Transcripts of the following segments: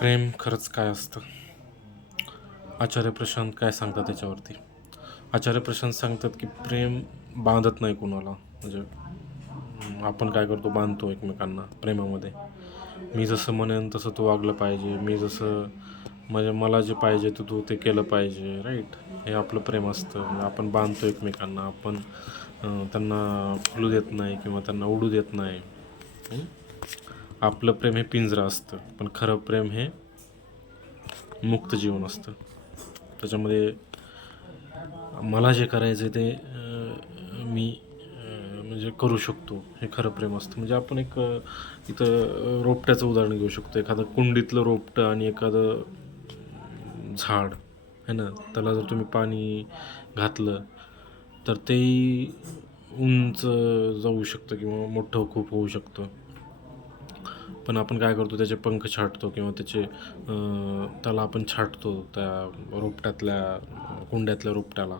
प्रेम खरंच काय असतं? आचार्य प्रशांत काय सांगतात त्याच्यावरती? आचार्य प्रशांत सांगतात की प्रेम बांधत नाही कुणाला. म्हणजे आपण काय करतो, बांधतो एकमेकांना प्रेमामध्ये. मी जसं म्हणेन तसं तू वागलं पाहिजे, मी जसं म्हणजे मला जे पाहिजे तर तू ते केलं पाहिजे, राईट? हे आपलं प्रेम असतं. म्हणजे आपण बांधतो एकमेकांना, आपण त्यांना फुलू देत नाही किंवा त्यांना उडू देत नाही. हं? आपलं प्रेम हे पिंजरं असतं, पण खरं प्रेम हे मुक्त जीवन असतं. त्याच्यामध्ये मला जे करायचं आहे ते मी म्हणजे करू शकतो, हे खरं प्रेम असतं. म्हणजे आपण एक इथं रोपट्याचं उदाहरण घेऊ शकतो. एखादं कुंडीतलं रोपटं आणि एखादं झाड आहे ना, त्याला जर तुम्ही पाणी घातलं तर तेही उंच जाऊ शकतं किंवा मोठं खूप होऊ शकतं. पण आपण काय करतो, त्याचे पंख छाटतो किंवा त्याला आपण छाटतो त्या कुंड्यातल्या रोपट्याला.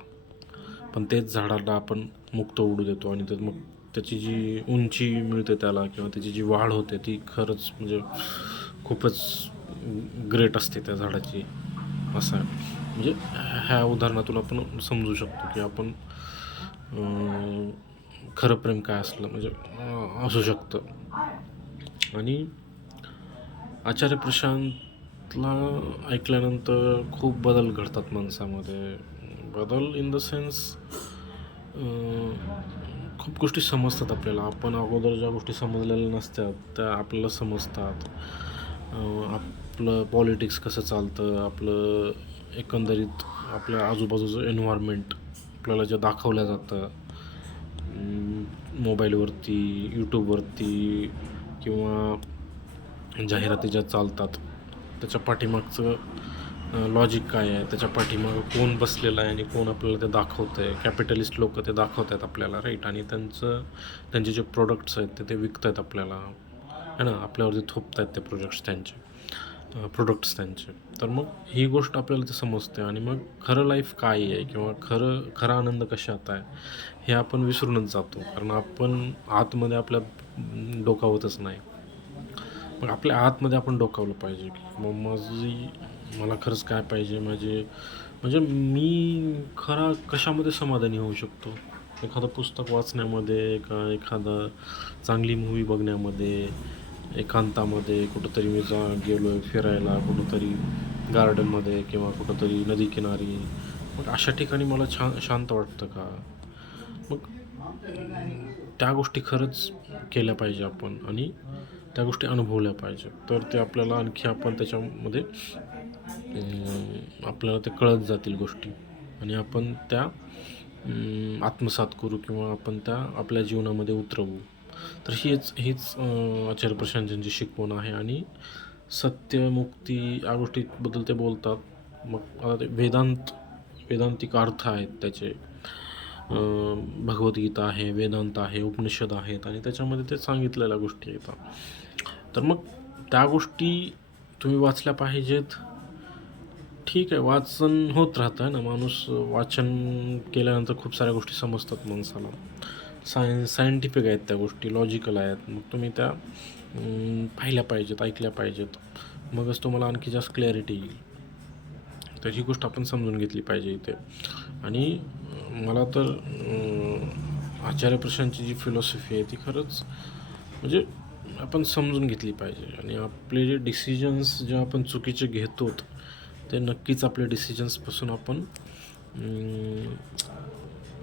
पण तेच झाडाला आपण मुक्त उडू देतो आणि मग त्याची जी उंची मिळते त्याला किंवा त्याची जी वाढ होते ती खरंच म्हणजे खूपच ग्रेट असते त्या झाडाची. असं आहे. म्हणजे ह्या उदाहरणातून आपण समजू शकतो की आपण खरं प्रेम काय असलं म्हणजे असू शकतं. आणि आचार्य प्रशांतला ऐकल्यानंतर खूप बदल घडतात माणसामध्ये. बदल इन द सेन्स खूप गोष्टी समजतात आपल्याला. आपण अगोदर ज्या गोष्टी समजलेल्या नसतात त्या आपल्याला समजतात. आपलं पॉलिटिक्स कसं चालतं, आपलं एकंदरीत आपल्या आजूबाजूचं एन्व्हायरमेंट आपल्याला जे दाखवलं जातं मोबाईलवरती, यूट्यूबवरती किंवा जाहिराती ज्या चालतात त्याच्या पाठीमागचं लॉजिक काय आहे, त्याच्या पाठीमागं कोण बसलेलं आहे आणि कोण आपल्याला ते दाखवतं आहे. कॅपिटलिस्ट लोकं ते दाखवत आहेत आपल्याला, राईट? आणि त्यांचे जे प्रोडक्ट्स आहेत ते विकत आहेत आपल्याला, है ना? आपल्यावरती थोपत आहेत ते प्रोडक्ट्स त्यांचे. तर मग ही गोष्ट आपल्याला ते समजते आणि मग खरं लाईफ काय आहे किंवा खरा आनंद कशात आहे हे आपण विसरूनच जातो. कारण आपण आतमध्ये आपल्या डोकावतच नाही. मग आपल्या आतमध्ये आपण डोकावलं पाहिजे की मला खरंच काय पाहिजे, म्हणजे मी कशामध्ये समाधानी होऊ शकतो. एखादं पुस्तक वाचण्यामध्ये का एखादा चांगली मूव्ही बघण्यामध्ये, एकांतामध्ये कुठंतरी मी गेलो आहे फिरायला कुठंतरी गार्डनमध्ये किंवा कुठंतरी नदीकिनारी. मग अशा ठिकाणी मला शांत वाटतं का? मग त्या गोष्टी खरंच केल्या पाहिजे आपण आणि त्या गोष्टी अनुभवल्या पाहिजे. तर ते आपल्याला आणखी आपण त्याच्यामध्ये आपल्याला ते कळत जातील गोष्टी आणि आपण त्या आत्मसात करू किंवा आपण त्या आपल्या जीवनामध्ये उतरवू. तर हीच आचार्य प्रशांतजींची शिकवण आहे आणि सत्य, मुक्ती या गोष्टीबद्दल ते बोलतात. मग आता ते वेदांतिक अर्थ आहेत त्याचे. भगवद्गीता आहे, वेदांत आहे, उपनिषद आहेत आणि त्याच्यामध्ये ते सांगितलेल्या गोष्टी येतात. तर मग त्या गोष्टी तुम्ही वाचल्या पाहिजेत. ठीक आहे, वाचन होत राहतं आहे ना, माणूस वाचन केल्यानंतर खूप साऱ्या गोष्टी समजतात माणसाला. सायंटिफिक आहेत त्या गोष्टी, लॉजिकल आहेत. मग तुम्ही त्या पाहिल्या पाहिजेत, ऐकल्या पाहिजेत. मगच तुम्हाला आणखी जास्त क्लॅरिटी येईल. तर ही गोष्ट आपण समजून घेतली पाहिजे इथे. आणि मला तर आचार्य प्रशांतची जी फिलॉसॉफी आहे ती खरंच म्हणजे आपण समजून घेतली पाहिजे आणि आपले जे डिसिजन्स जे आपण चुकीचे घेतो ते नक्कीच आपल्या डिसिजन्सपासून आपण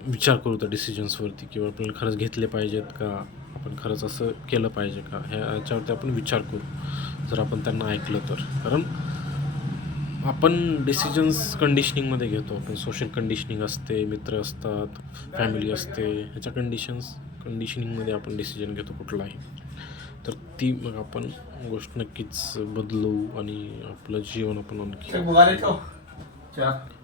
विचार करू त्या डिसिजन्सवरती किंवा आपल्याला खरंच घेतले पाहिजेत का, आपण खरंच असं केलं पाहिजे का, ह्याच्यावरती आपण विचार करू जर आपण त्यांना ऐकलं तर. कारण आपण डिसिजन्स कंडिशनिंगमध्ये घेतो. आपण सोशल कंडिशनिंग असते, मित्र असतात, फॅमिली असते, ह्याच्या कंडिशनिंगमध्ये आपण डिसिजन घेतो कुठलाही. तर ती मग आपण गोष्ट नक्कीच बदलवू आणि आपलं जीवन आपण आणखी